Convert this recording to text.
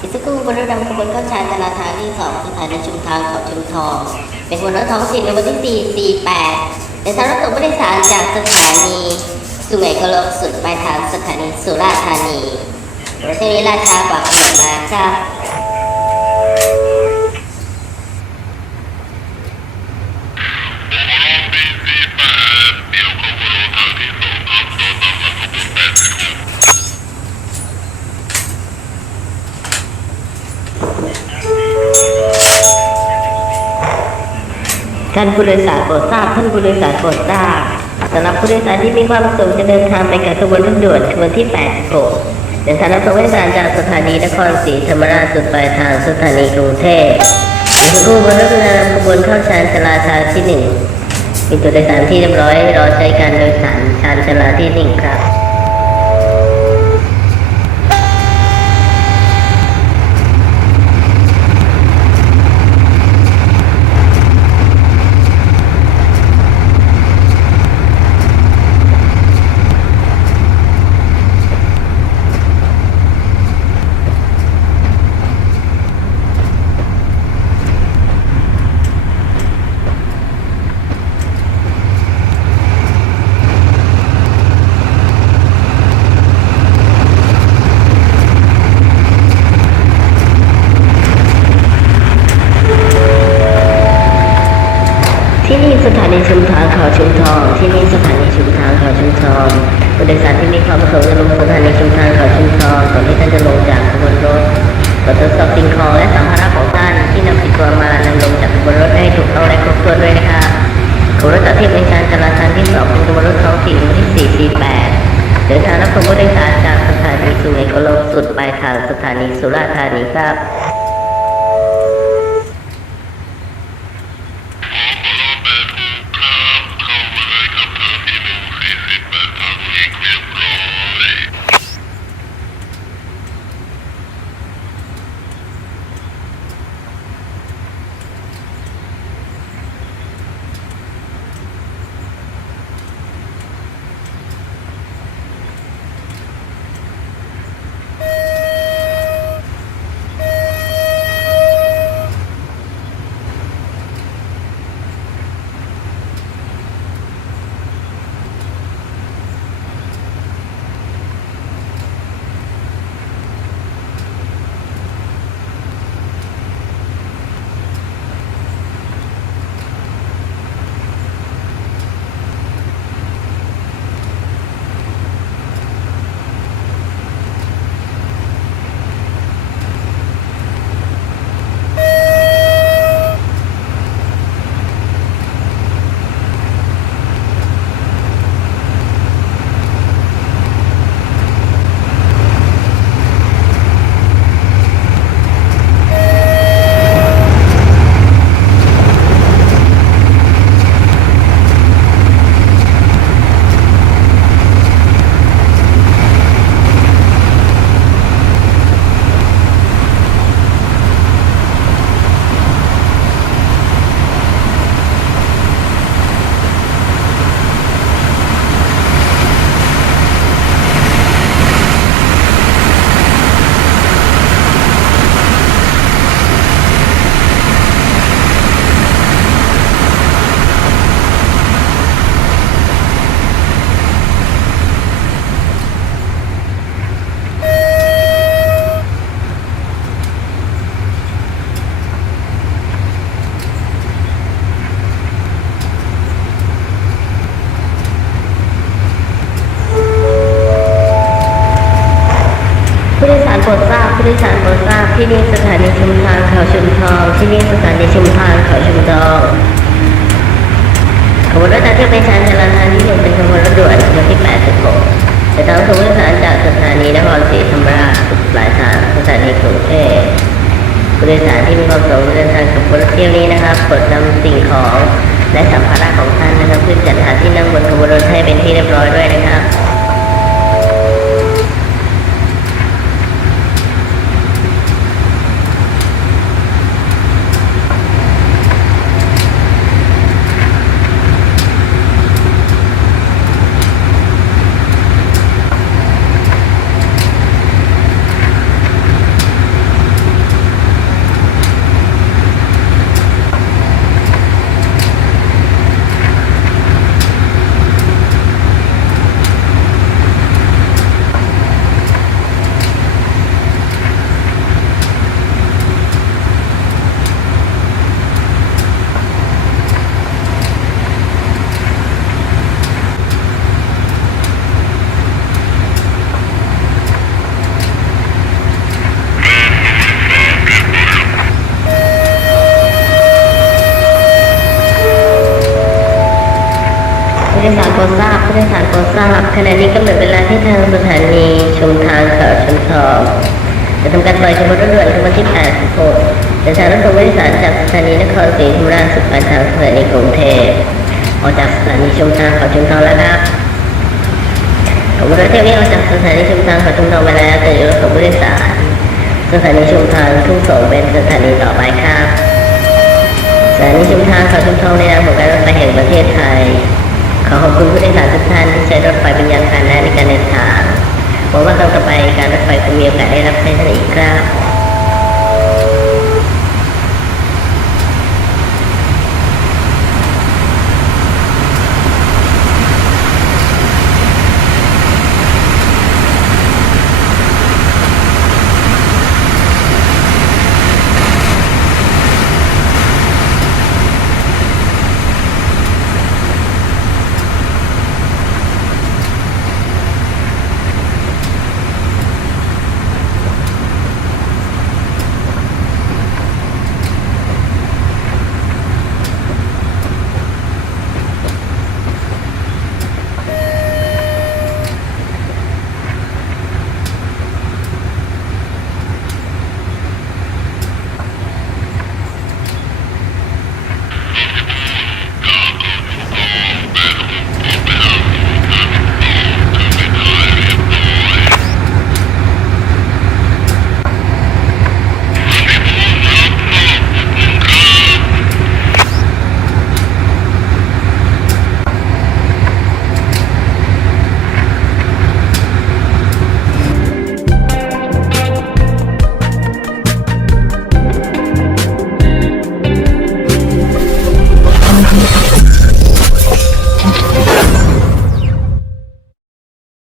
อีกสักครู่บนรถนำขบวนเข้าชายตลาทางที่สองสถานีชุมทางเขาชุมทองเป็นขบวนรถท้องถิ่นในวันที่ 4 4 8แต่ทางรถตู้ผู้โดยสารจากสถานีสุไหงโกลกสุดปลายทางสถานีสุราษฎร์ธานีรถที่นี้ราช้ากว่ากำหนดมาจ้า ท่านผู้โดยสารโปรดทราบท่านผู้โดยสารโปรดทราบสำหรับผู้โดยสารที่มีความประสงค์จะเดินทางไปกับขบวนรถด่วนขบวนที่86เดินทางรับส่งผู้โดยสารจากสถานีนครศรีธรรมราชสุดปลายทางสถานีกรุงเทพอีกสักครู่บนรถนขบวนเข้าชานชาลาทางที่หนึ่งมีตัวโดยสารที่เรียบร้อยรอใช้การโดยสารชานชาลาที่หนึ่งครับ ที่ นี่สถานีชุมทางเขาชุมทองที่นี่สถานีชุมทางเขาชุมทองผู้โดยสารที่มีความประสงค์จะลงสถานีชุมทางเขาชุมทองก่อนที่ท่านจะลงจากขบวนรถตรวจสอบสิ่งของและสัมภาระของท่านที่นำติดตัวมานำลงจากขบวนรถให้ถูกต้องและครบถ้วนด้วยนะคะขบวนรถจากที่เป็นการจราจรที่สองเป็นขบวนรถท้องถิ่นวันที่ 448เดินทางรับส่งผู้โดยสารจากสถานีสุไหงโกลกสุดปลายทางสถานีสุราษฎร์ธานีครับ โดยสารโปรดทราบผู้โดยสารโปรดทราบที่นี่สถานีชุมทางเขาชุมทอง ที่นี่สถานีชุมทางเขาชุมทองขบวนรถจากที่ไปชานจราจรที่หนึ่งเป็นขบวนรถด่วนขบวนที่86จะต้องส่งผู้โดยสารจากสถานีนครศรีธรรมราชสุดปลายทางสถานีกรุงเทพผู้โดยสารที่มีความประสงค์เดินทางกับรถเที่ยวนี้นะครับโปรดนำสิ่งของและสัมภาระของท่านนะครับขึ้นจัดหาที่นั่งบนขบวนรถให้เป็นที่เรียบร้อยด้วยนะครับ รดทราบผู้โดยสารโปรดทราบขณะนี้กำหนดเวลาที่ทางสถานีชุมทางเขาชุมทองจะทำการปล่อยขบวนรถด่วนขบวนที่86เดินทางรถตู้ผู้โดยสารจากสถานีนครศรีธรรมราชสุดปลายทางสถานีกรุงเทพออกจากสถานีชุมทางเขาชุมทองแล้วครับขบวนรถเที่ยวนี้ออกจากสถานีชุมทางเขาชุมทองไปแล้วแต่รถของผู้โดยสารสถานีชุมทางทุ่งสงเป็นสถานีต่อไปครับสถานีชุมทางเขาชุมทองในนามของการรถไฟแห่งประเทศไทย อขอบคุณผู้โดยสารทุกท่านที่ใช้รถไฟเป็นยานพาหนะในการเดินทางหวังว่าต่อไปการรถไฟคงมีโอกาสได้รับใช้ท่านอีกครับ